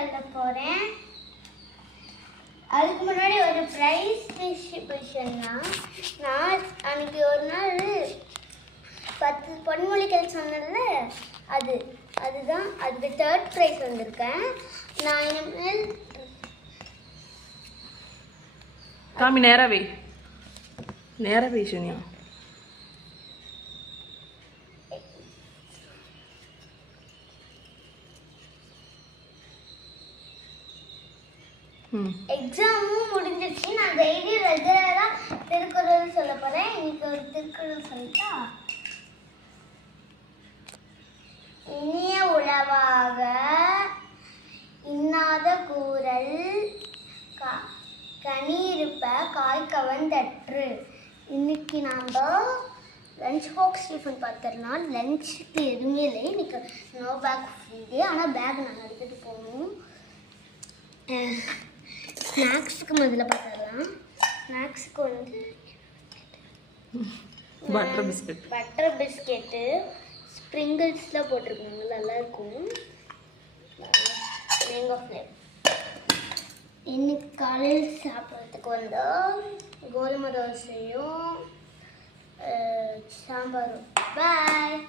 எழுத போகிறேன். அதுக்கு முன்னாடி ஒரு ப்ரைஸ் டிஸ்ட்ரிபியூஷன்னா, நான் அன்றைக்கி ஒரு நாள் 10 பொன்மொழிகள் சொன்னேன்ல, அதுதான் அதுக்கு 3rd ப்ரைஸ் வந்திருக்கேன். நான் இனிமேல் காமி நேராவே சோனியா. எக்ஸாமும் முடிஞ்சிருச்சு. நான் டெய்லி ரெகுலராக திருக்குறள் சொல்ல போகிறேன். இன்னைக்கு ஒரு திருக்குறள் சொல்லிட்டா, இனிய உளவாக இன்னாத கூறல் கனியிருப்ப காய்கவந்தற்று. இன்னைக்கு நாம் லஞ்ச் பாக்ஸ் டிஃபன் பார்த்துறோம். லஞ்சுக்கு எதுவுமே இல்லை. இன்னைக்கு நோ பேக் ஃப்ரீ. ஆனால் பேக் நாங்கள் எடுத்துகிட்டு போகணும். ஸ்நாக்ஸுக்கு முதல்ல பார்த்துடலாம். ஸ்நாக்ஸுக்கு வந்து பட்டர் பிஸ்கெட்டு ஸ்ப்ரிங்கிள்ஸில் போட்டிருக்காங்க, நல்லாயிருக்கும். Mango flavour. இன்னைக்கு காலையில் சாப்பிட்றதுக்கு வந்து கோதுமை தோசையும் சாம்பாரும். பாய்.